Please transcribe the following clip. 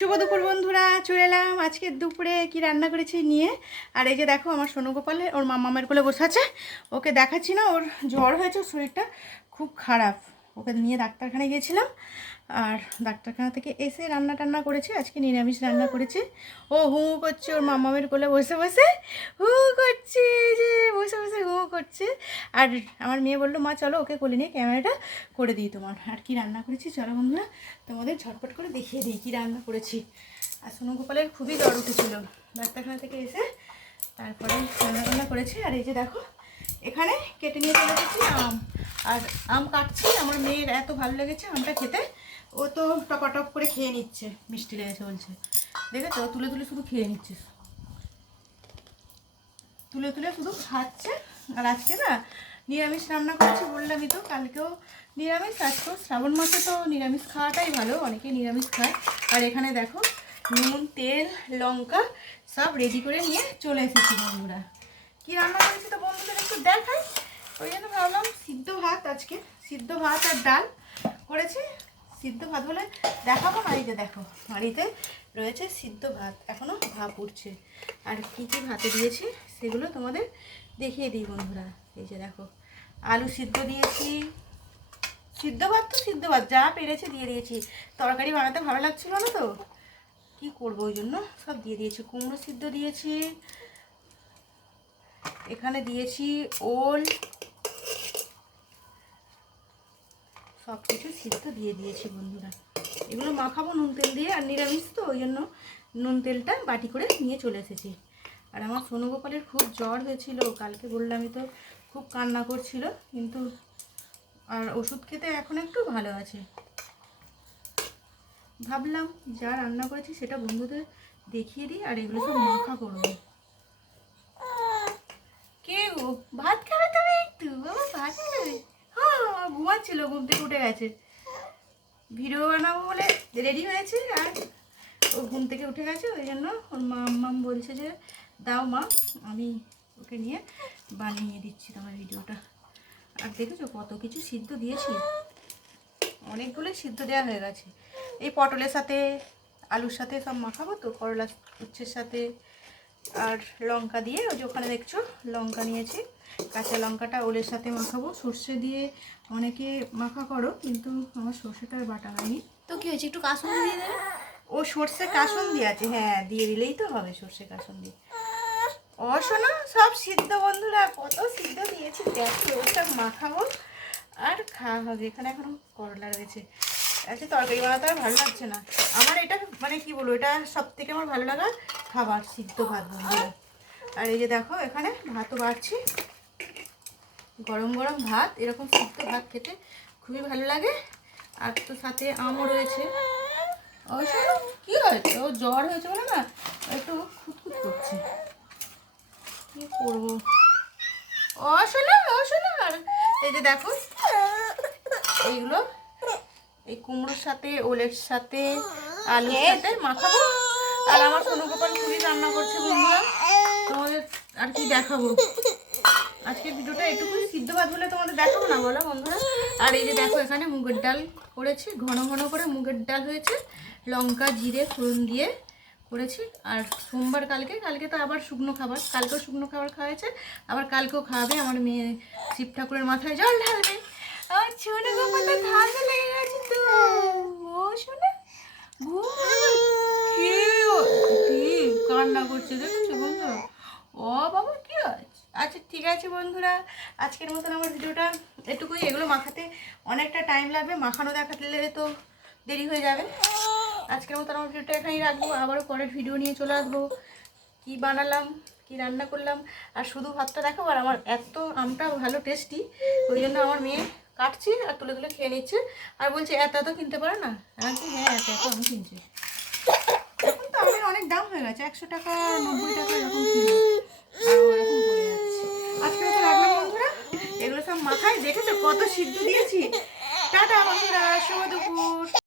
শুভ দুপুর বন্ধুরা, চলে এলাম আজকে দুপুরে কি রান্না করেছি নিয়ে। আর এই যে দেখো আমার সোনু গোপালে ওর মামামের কোলে বসে আছে। ওকে দেখাচ্ছি না, ওর জ্বর হয়েছে, শরীরটা খুব খারাপ। ওকে নিয়ে ডাক্তারখানায় গিয়েছিলাম। আর ডাক্তারখানা থেকে এসে রান্না টান্না করেছি, আজকে নিরামিষ রান্না করেছি। ও হু করছে ওর মামামের কোলে বসে বসে, হু করছে, এই যে বসে বসে হু করছে। আর আমার মেয়ে বললো, মা চলো ওকে কোলে নিয়ে ক্যামেরাটা করে দিই তোমার। আর কি রান্না করেছি চলো বন্ধুরা তোমাদের ঝটপট করে দেখিয়ে দিই কী রান্না করেছি। আর সোনু গোপালের খুবই জ্বর উঠেছিল, ডাক্তারখানা থেকে এসে তারপরে রান্না করেছি। আর এই যে দেখো এখানে কেটে নিয়ে চলে এসেছি আম। আর আম কাটছি, আমার মেয়ের এত ভালো লেগেছে আমটা খেতে, ও তো টপাটপ করে খেয়ে নিচ্ছে, মিষ্টি লেগেছে বলছে। দেখেছো তুলে তুলে শুধু খেয়ে নিচ্ছে, তুলে তুলে শুধু খাচ্ছে। আর আজকে না নিরামিষ রান্না করেছি বললামই তো, কালকেও নিরামিষ, আজকেও শ্রাবণ মাসে তো নিরামিষ খাওয়াটাই ভালো, অনেকে নিরামিষ খায়। আর এখানে দেখো নুন, তেল, লঙ্কা সব রেডি করে নিয়ে চলে এসেছি বন্ধুরা। কী রান্না করেছি তো বন্ধুদের একটু দেখাই, ওই জন্য ভাবলাম সিদ্ধ ভাত, আজকে সিদ্ধ ভাত আর ডাল করেছি। সিদ্ধ ভাত বলে দেখাবো না, এই যে দেখো হাঁড়িতে রয়েছে সিদ্ধ ভাত, এখনও ভাপ উঠছে। আর কী কী ভাতে দিয়েছি সেগুলো তোমাদের দেখিয়ে দিই বন্ধুরা। এই যে দেখো আলু সিদ্ধ দিয়েছি, সিদ্ধ ভাত তো সিদ্ধ ভাত যা পেরেছে দিয়ে দিয়েছি। তরকারি বানাতে ভালো লাগছিল না তো কি করবো, ওই জন্য সব দিয়ে দিয়েছি। কুমড়ো সিদ্ধ দিয়েছি, এখানে দিয়েছি ওল, সব কিছু সিদ্ধ দিয়ে দিয়েছি বন্ধুরা। এগুলো মাখাবো নুন তেল দিয়ে, আর নিরামিষ তো ওই জন্য নুন তেলটা বাটি করে নিয়ে চলে এসেছি। আর আমার সোনু গোপালের খুব জ্বর হয়েছিল, কালকে বললামই তো, খুব কান্না করছিল, কিন্তু আর ওষুধ খেতে এখন একটু ভালো আছে। ভাবলাম যা রান্না করেছি সেটা বন্ধুদের দেখিয়ে দিই, আর এগুলো সব মাখা করবো। কে গো, ভাত খাবে তুমি একটু? বাবা ভাত খাবে? হ্যাঁ, ঘুমাচ্ছিল, ঘুম থেকে উঠে গেছে। ভিডিও বানাবো বলে রেডি হয়েছে, আর ও ঘুম থেকে উঠে গেছে, ওই জন্য ওর মাম বলছে যে দাও মা, আমি ওকে নিয়ে বানিয়ে দিচ্ছি তোমার ভিডিওটা। আর দেখেছো কত কিছু সিদ্ধ দিয়েছি, অনেকগুলোই সিদ্ধ দেওয়া হয়ে গেছে। এই পটলের সাথে আলুর সাথে সব মাখাবো তো, করলা উচ্ছের সাথে। আর লঙ্কা দিয়ে, ওই যে ওখানে দেখছো লঙ্কা নিয়েছি, কাঁচা লঙ্কাটা ওলের সাথে মাখাবো। সর্ষে দিয়ে অনেকে মাখা করো, কিন্তু আমার সর্ষেটা আর বাটা হয়নি তো কি হয়েছে, একটু কাসুন দিয়ে দেবে। ও সর্ষে কাসুন দিয়ে আছে, হ্যাঁ দিয়ে দিলেই তো হবে সর্ষে কাসুন দিয়ে। ও শোনো সব সিদ্ধ বন্ধুরা, কত সিদ্ধ দিয়েছি দেখো, ওসব মাখাবো আর খাওয়া হবে। এখানে এখনো করলা রয়েছে। আচ্ছা তরকারি বানাতে আর ভালো লাগছে না আমার, এটা মানে কি বলবো, এটা সব থেকে আমার ভালো লাগা খাবার, সিদ্ধ ভাত বন্ধুরা। আর এই যে দেখো এখানে ভাতও বাড়ছি, গরম গরম ভাত, এরকম সিদ্ধ ভাত খেতে খুবই ভালো লাগে। আর তো সাথে আমও রয়েছে। অবশ্য কী হয়েছে, ও জ্বর হয়েছে বলে না একটু খুঁতখুত করছে, কী করবো। ও শোনো আর এই যে দেখো এইগুলো, এই কুমড়োর সাথে, ওলের সাথে, আলুর সাথে মাখাবো। আর আমার সোনু গোপাল খুবই রান্না করছে বন্ধুরা, তোমাদের আর কি দেখাবো। আজকের ভিডিওটা একটুকুই, সিদ্ধ ভাত বলে তোমাদের দেখাবো না বলো বন্ধুরা। আর এই যে দেখো এখানে মুগের ডাল করেছি, ঘন ঘন করে মুগের ডাল হয়েছে, লঙ্কা জিরে ফোড়ন দিয়ে করেছি। আর সোমবার কালকে তো আবার শুকনো খাবার, কালকেও শুকনো খাবার খাওয়াছে, আবার কালকেও খাওয়াবে। আমার মেয়ে শিব ঠাকুরের মাথায় জল ঢালবে। আমার সোনু গোপাল তো ঠান্ডা লেগে গেছে তো, ও শোনা কি কান্না করছে দেখেছো বন্ধুরা। ও বাবা কি আছে। আচ্ছা ঠিক আছে বন্ধুরা, আজকের মতন আমার ভিডিওটা এটুকুই। এগুলো মাখাতে অনেকটা টাইম লাগবে, মাখানো দেখাতে তো দেরি হয়ে যাবে। আজকের মতন আমার ভিডিওটা এখানেই রাখবো, আবারও পরের ভিডিও নিয়ে চলে আসবো, কী বানালাম, কি রান্না করলাম। আর শুধু ভাতটা দেখাবো। আর আমার এত আমটা ভালো টেস্টি, ওই জন্য আমার মেয়ে কাটছি আর তুলে তুলে খেয়ে নিচ্ছে, আর বলছে এত কিনতে পারে না। হ্যাঁ এত আম কিনছে, এখন তো আমের অনেক দাম হয়ে গেছে, 100 টাকা 90 টাকা এরকম কিলো, আর ওরকম পড়ে যাচ্ছে। আজকে তো রাখলাম বন্ধুরা, এগুলো সব মাখায়, দেখেছো কত সিদ্ধ দিয়েছি। টাটা বন্ধুরা, শুভ দুপুর।